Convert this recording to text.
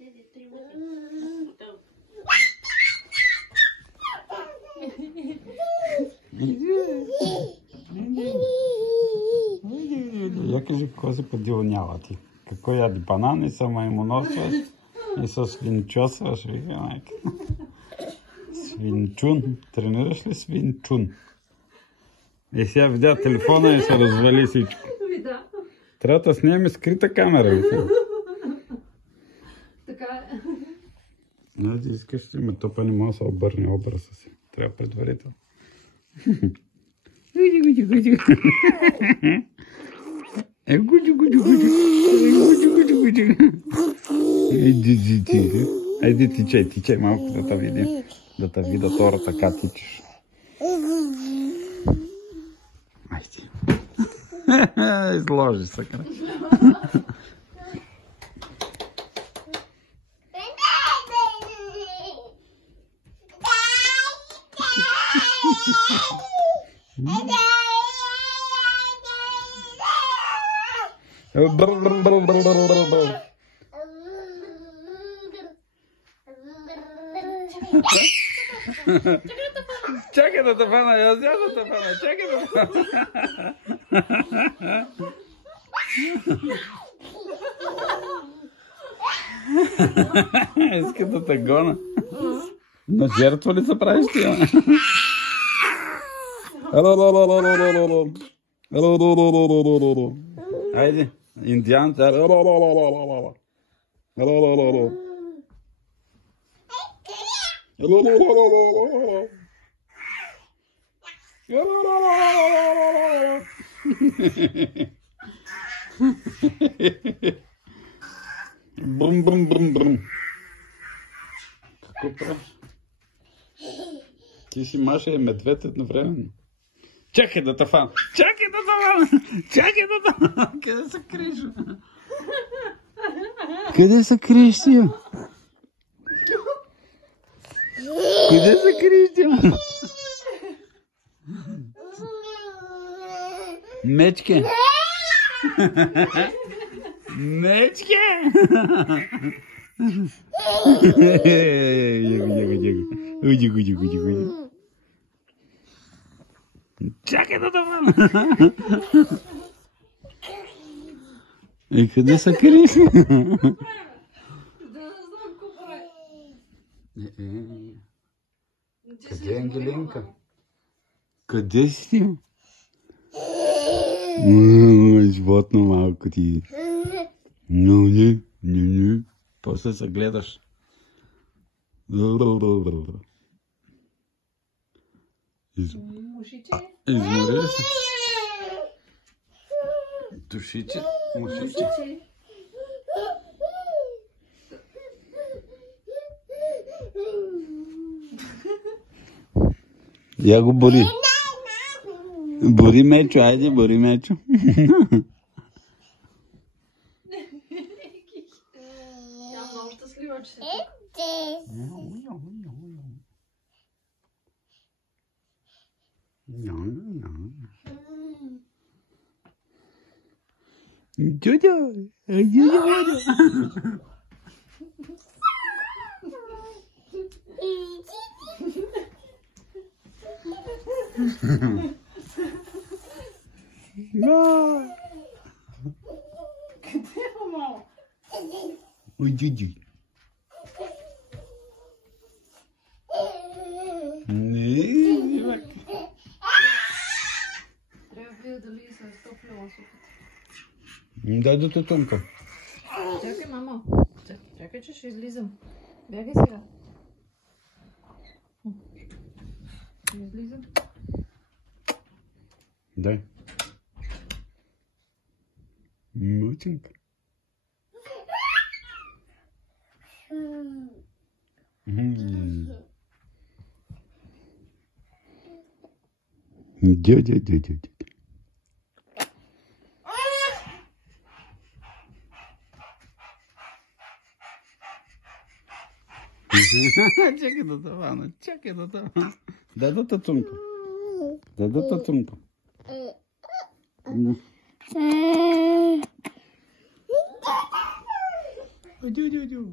Я кажи, какво се подилнява ти? Какво яди банани, са маймоносваш и се свинчосваш, вика майка. Свинчун. Тренираш ли свинчун? И сега видя телефона и се развали всичко. Трябва да снимем скрита камера. Така е. Не, ти искаш, ме топа не може да се обърне образа си. Трябва предварително. Айди тичай малко да те видим. Да те видя тора така тичаш. Айди. Изложи се. Чакай да те фана, аз да те фана, чакай да те фана. Иска да те гона. На жертва ли се правиш ти? Айде, индианци. Брум, брум, брум, брум. Какво правиш? Ти си Маша и медвед едновременно. Чакай да те фана! Чакай да те фана! Чакай да те фана! Къде се криеш? Къде се криеш ти? Къде се криеш ти? Мечке! Мечке! Уди. Чакай да фана! Къде се криеш? Да не знам какво прави. Къде е Ангелинка? Къде си ти? Животно малко ти. Не. После се гледаш. Мушиче? Измори се. Душиче, мушиче. Я го бори. Бори Мечо, айде, бори Мечо. Тя много щастлива, че си тук. Дядя. Къде е, мамо? Ой, дядя. Не, бак. Трябва да видя дали се е стоплила супата. Дай да те тънка. Чакай, мамо. Чакай, че ще излизам. Бягай сега. Ще излизам. Дай. Мъченка. Дядя. Чакай да те вана, чакай да те вана. Дай да те цунка. Дю.